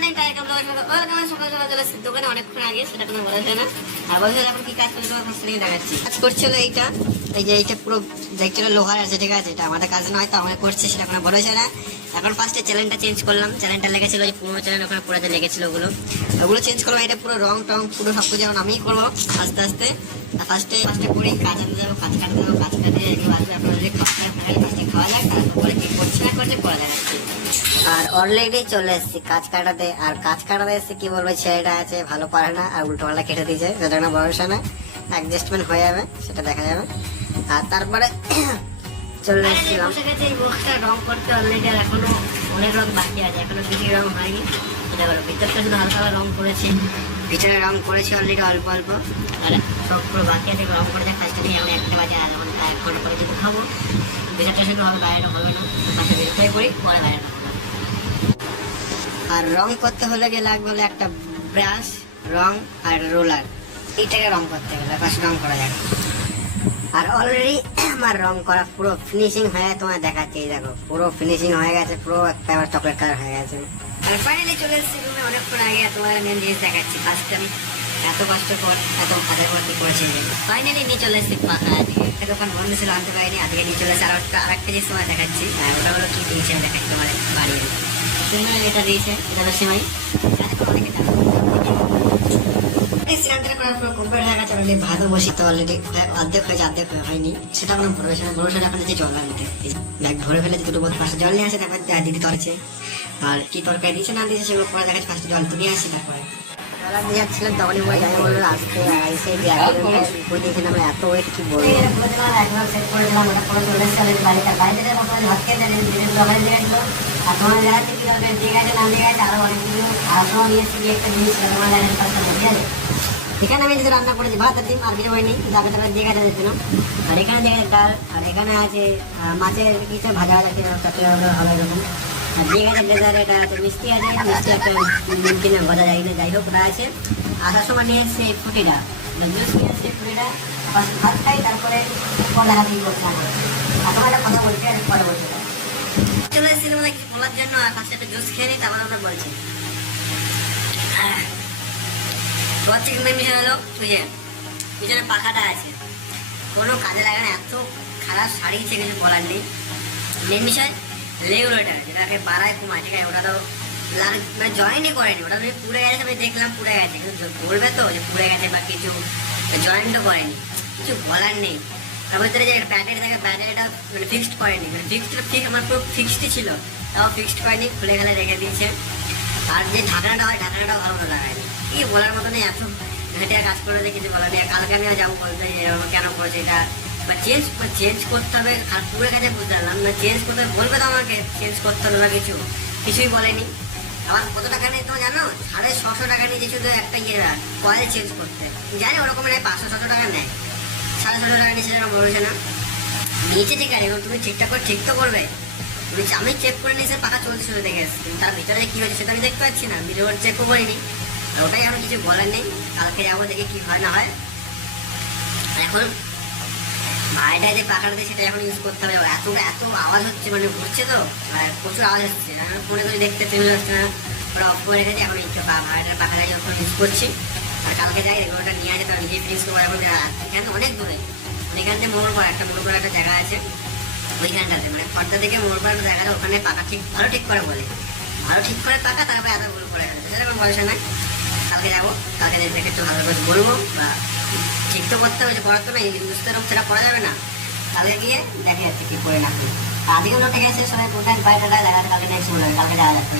Morning time সকাল সকাল চলে এসেছি দোকানে অনেকক্ষণ আগে, সেটা কোনো বলা যায় না। আর বলছে এখন কি কাজ করছে তোমার নিয়ে দেখাচ্ছি। কাজ করছিল এইটা, এই যে এইটা পুরো দেখছিল লোহার আছে, ঠিক আছে, এটা আমাদের কাজ নয় তো আমাকে করছে, সেটা কোনো বলা যায় না। এখন ফার্স্টে চ্যানেলটা চেঞ্জ করলাম, চ্যানেলটা লেগেছিল যে পুরোনো চ্যানেল ওখানে পুরাতে লেগেছিল, ওগুলো চেঞ্জ করলাম। এটা পুরো রং টং পুরো সব কিছু এখন আমিই করবো আস্তে আস্তে। ফার্স্টে করি কাজ আনতে যাবো, কাজ কাটতে যাবো, কাজ কাটে এগুলো আসবে আপনারা যদি ফার্স্টে খাওয়া যাক, তারপরে কি করছে না করছে করা যাক। আর অলরেডি চলে এসেছি কাজ কাটাতে, আর কাজ কাটাতে এসেছি কি বলবো, ছেলেটা আছে ভালো পারে না, আর উল্টো পাল্টা কেটে দিয়েছে, সেটা কোনো ভরসা না, অ্যাডজাস্টমেন্ট হয়ে যাবে, সেটা দেখা যাবে। আর তারপরে চলে এসেছিলাম এই বক্সটা রং করতে, অলরেডি আর এখনো অনেক রং বাকি আছে, এখনো বেশি রং হয়নি। এটা বলো ভিতরটা শুধু হালকা হালকা রং করেছি, ভিতরে রং করেছি অলরেডি অল্প অল্প, আর সব পুরো বাকি আছে রং করে দেয়। ফার্স্টে নিয়ে আমরা 1টা বাজে আর আমাদের 1 ঘন্টা পরে যদি খাবো, ভিতরটা শুধু হবে, বাইরেটা হবে না। পাশে বেরোতে করি পরে বাইরেটা হবে। আর রং করতে হলে যে লাগবে হলো একটা ব্রাশ, রং আর রোলার, এইটাকে রং করতে গেলে ফার্স্ট রং করা যাবে। আর অলরেডি আমার রং করা পুরো ফিনিশিং হয়ে গেছে, তোমার দেখাচ্ছি, দেখো পুরো ফিনিশিং হয়ে গেছে, পুরো একটা চকলেট কালার হয়ে গেছে। আর ফাইনালি চলে এসেছি রুমে অনেকক্ষণ আগে, তোমার মেন জিনিস দেখাচ্ছি। ফার্স্ট আমি এত কষ্ট পর এত কাজের পর কি করেছি, ফাইনালি নিয়ে চলে এসেছি পাখা। আজকে একটা দোকান বন্ধ ছিল, আনতে পারিনি, আজকে নিয়ে চলে এসেছি। আর আরেকটা জিনিস তোমার দেখাচ্ছি, ওটা হলো কি দিয়েছে দেখাচ্ছি তোমার বাড়ি। সিমাই এটা দিয়েছে, এটা হলো সিমাই। সিলিন্ডার করার পর কমপ্লিট হয়ে গেছে, অলরেডি ভাতও বসি তো অলরেডি অর্ধেক হয়েছে, অর্ধেক হয়নি, সেটা কোনো ভরসা না। ভরসা এখন যে জল আনতে ব্যাগ ভরে ফেলে দুটো বোতল পাশে জল নিয়ে আসে, তারপর দিদি তরছে। আর কি তরকারি দিয়েছে না দিয়েছে সেগুলো পরে দেখাচ্ছে, ফার্স্টে জল তো নিয়ে আসি। তারপরে দিয়ে যাচ্ছিলাম তখনই বলে যাই বললো আসতে, আর এসে বই দিয়েছেন আমরা এত ওয়েট কি বলবো। একবার সেট করে দিলাম, ওটা পুরো চলে এসছে বাড়িতে। বাড়িতে ভাত খেয়ে দেন দোকানে দিয়ে গেছিলো, আর তোমার দেখাচ্ছে কি দরকার দিয়ে গেছে না দিয়ে গেছে, আরো অনেক কিছু আরো নিয়ে এসে একটা জিনিস তোমার দেখাচ্ছে পাঁচটা ঠিক আছে। এখানে আমি যদি রান্না করেছি ভাত আর ডিম, আর কিছু হয়নি, যাবে তারপরে দিয়ে গেছে দিচ্ছিলাম। আর এখানে দেখে ডাল, আর এখানে আছে মাছের কিছু ভাজা ভাজা চাকরি ভালো এরকম। আর দিয়ে গেছে ডেজার্ট, এটা আছে মিষ্টি আছে, মিষ্টি একটা কিনে বোঝা যায় না, যাই হোক ওটা আছে। আসার সময় নিয়ে এসছে ফুটিটা, জুস নিয়ে এসছে ফুটিটা, ভাত খাই তারপরে দেখা দিয়ে করতে হবে। আর তোমার একটা কথা বলছি, আর পরে বলছি চলে এসেছিল মানে কিছু বলার জন্য, আর পাশে একটা জুস খেয়ে নিই, তারপর আমরা বলছি। তোমার চিকেন মিশন হলো বুঝে, পিছনে পাখাটা আছে, কোনো কাজে লাগে না, এত খারাপ সারিয়েছে কিছু বলার নেই। মেন বিষয় রেগুলেটার, যেটাকে বাড়ায় কমায়, ঠিক আছে, ওটা তো মানে জয়েন্টই করেনি, ওটা তুমি পুড়ে গেছে, আমি দেখলাম পুড়ে গেছে, কিন্তু বলবে তো যে পুড়ে গেছে বা কিছু, জয়েন্টও করেনি, কিছু বলার নেই। তার ভিতরে যে ব্যাটারি থাকে, ব্যাটারিটা মানে ফিক্সড করেনি, মানে ফিক্সড ঠিক আমার পুরো ফিক্সডই ছিল, তাও ফিক্সড করেনি, খুলে গেলে রেখে দিয়েছে। আর যে ঢাকনাটা হয়, ঢাকনাটাও ভালো করে লাগায়নি, কি বলার মতো নেই, এত ঘাটিয়া কাজ করে কিছু বলার নেই। কালকে আমিও যাবো বলতে এরকম কেন করেছে এটা, বা চেঞ্জ করতে হবে। আর পুরো কাছে বুঝতে পারলাম না, চেঞ্জ করতে হবে বলবে তো আমাকে, চেঞ্জ করতে হবে না, কিছুই বলেনি। আমার কত টাকা নেই তো জানো, 650 টাকা নিয়েছে শুধু একটা কয়েল চেঞ্জ করতে, জানি ওরকম নেয় 500-600 টাকা নেয়, 650 টাকা নিয়েছে, যেন বলছে না নিচে। ঠিক আছে, তুমি ঠিকঠাক করে ঠিক তো করবে, আমি চেক করে নিয়েছি পাখা চলছে শুধু দেখে এসেছি, তার ভিতরে কি হয়েছে সেটা আমি দেখতে পাচ্ছি না, ভিডিও চেকও করিনি, ওটাই আমার কিছু বলার নেই। কালকে যাবো দেখি কি হয় না হয়। এখন ভাইটা যে পাখাটা দিয়ে সেটা এখন ইউজ করতে হবে, এত এত আওয়াজ হচ্ছে, মানে ঘুরছে তো প্রচুর আওয়াজ হচ্ছে, ফোনে করে দেখতে চলে যাচ্ছে না, ওরা অফ করে রেখেছি। এখন একটু ভাইটার পাখাটা যখন ইউজ করছি, আর কালকে যাই দেখবো ওটা নিয়ে আসে, তারা নিজে ফিনিশ করবো। এখন এখানে অনেক দূরে, এখান থেকে মোড় পর একটা জায়গা আছে, ওইখানটাতে মানে পর্দা থেকে মোড় পর একটা জায়গাটা, ওখানে পাখা ভালো ঠিক করে বলে, ভালো ঠিক করে পাখা, তারপরে এত ভুল করে গেছে, সেটা কোনো বয়সা নয়। কালকে যাবো, কালকে দেখে একটু ভালো করে বলবো, বা ঠিক তো করতে হবে, যে পড়ার তো না বুঝতে হবে, সেটা পড়া যাবে না। কালকে গিয়ে দেখে যাচ্ছে কি করে না করি। আজকে লোকটা গেছে সবাই কোথায় বাইরে দেখা, কালকে নেক্সট বলবে, কালকে যাওয়া যাচ্ছে।